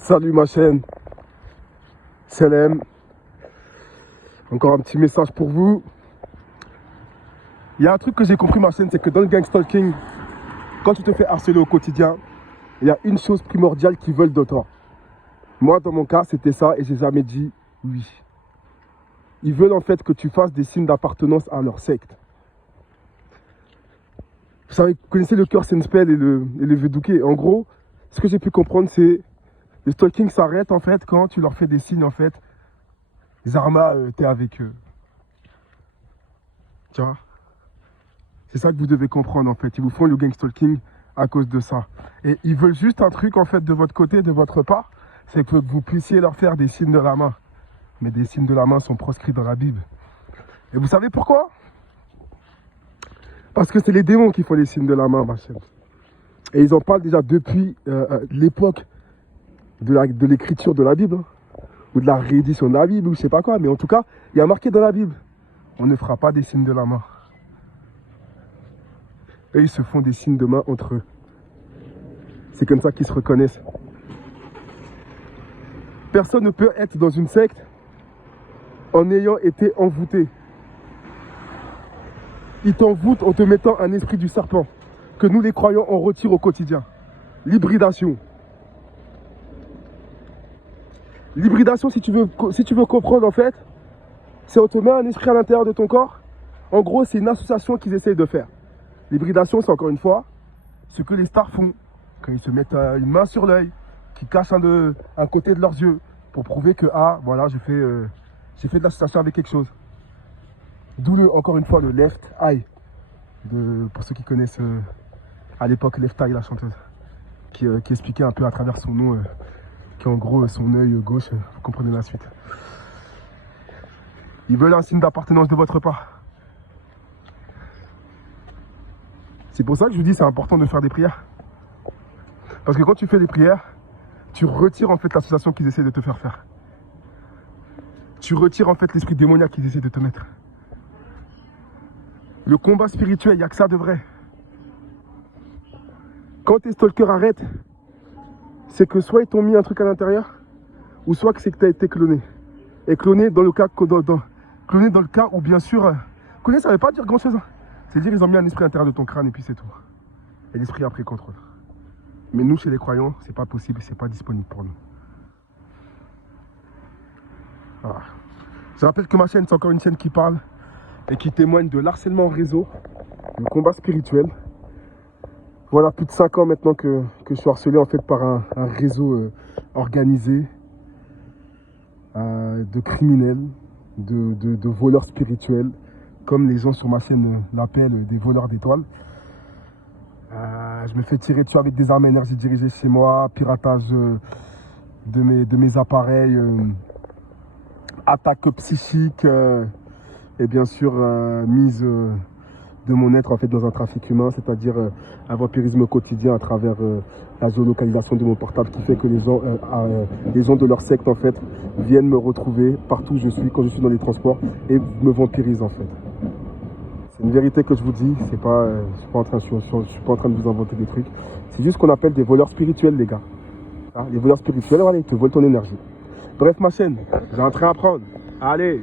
Salut ma chaîne, Selem. Encore un petit message pour vous. Il y a un truc que j'ai compris ma chaîne, c'est que dans le gang stalking, quand tu te fais harceler au quotidien, il y a une chose primordiale qu'ils veulent de toi. Moi dans mon cas c'était ça et j'ai jamais dit oui. Ils veulent en fait que tu fasses des signes d'appartenance à leur secte. Vous savez, vous connaissez le cœur Senspel et le Vedouké. En gros, ce que j'ai pu comprendre c'est le stalking s'arrête en fait quand tu leur fais des signes en fait. Zarma, t'es avec eux. Tu vois? C'est ça que vous devez comprendre en fait. Ils vous font le gang stalking à cause de ça. Et ils veulent juste un truc en fait de votre côté, de votre part. C'est que vous puissiez leur faire des signes de la main. Mais des signes de la main sont proscrits dans la Bible. Et vous savez pourquoi? Parce que c'est les démons qui font les signes de la main, ma chaîne. Et ils en parlent déjà depuis l'époque de l'écriture de la Bible. Hein. Ou de la réédition de la Bible, ou je sais pas quoi. Mais en tout cas, il y a marqué dans la Bible. On ne fera pas des signes de la main. Et ils se font des signes de main entre eux. C'est comme ça qu'ils se reconnaissent. Personne ne peut être dans une secte en ayant été envoûté. Ils t'envoûtent en te mettant un esprit du serpent que nous les croyants on retire au quotidien. L'hybridation. L'hybridation, si tu veux comprendre en fait, c'est on te met un esprit à l'intérieur de ton corps. En gros, c'est une association qu'ils essayent de faire. L'hybridation, c'est encore une fois ce que les stars font quand ils se mettent une main sur l'œil, qui cachent un côté de leurs yeux pour prouver que ah voilà j'ai fait de l'association avec quelque chose. D'où encore une fois le left eye pour ceux qui connaissent à l'époque Left Eye, la chanteuse qui expliquait un peu à travers son nom qui en gros son œil gauche, vous comprenez la suite. Ils veulent un signe d'appartenance de votre part. C'est pour ça que je vous dis c'est important de faire des prières. Parce que quand tu fais des prières, tu retires en fait l'association qu'ils essaient de te faire faire. Tu retires en fait l'esprit démoniaque qu'ils essaient de te mettre. Le combat spirituel, il n'y a que ça de vrai. Quand tes stalkers arrêtent, c'est que soit ils t'ont mis un truc à l'intérieur, ou soit que c'est que tu as été cloné. Et cloné dans le cas, cloné dans le cas où bien sûr, cloné ça ne veut pas dire grand chose. Hein. C'est-à-dire ils ont mis un esprit à l'intérieur de ton crâne et puis c'est tout. Et l'esprit a pris contrôle. Mais nous, chez les croyants, c'est pas possible, c'est pas disponible pour nous. Voilà. Je rappelle que ma chaîne, c'est encore une chaîne qui parle et qui témoigne de l'harcèlement en réseau, du combat spirituel. Voilà, plus de 5 ans maintenant que je suis harcelé en fait par un réseau organisé de criminels, de voleurs spirituels, comme les gens sur ma chaîne l'appellent, des voleurs d'étoiles. Je me fais tirer dessus avec des armes à énergie dirigées chez moi, piratage de mes appareils, attaque psychique et bien sûr mise de mon être en fait dans un trafic humain, c'est-à-dire un vampirisme quotidien à travers la géolocalisation de mon portable qui fait que les gens de leur secte en fait viennent me retrouver partout où je suis quand je suis dans les transports et me vampirisent en fait. C'est une vérité que je vous dis, c'est pas, je suis pas en train de vous inventer des trucs. C'est juste ce qu'on appelle des voleurs spirituels, les gars. Hein, les voleurs spirituels, voilà, ils te volent ton énergie. Bref, ma chaîne, j'ai un train à prendre. Allez!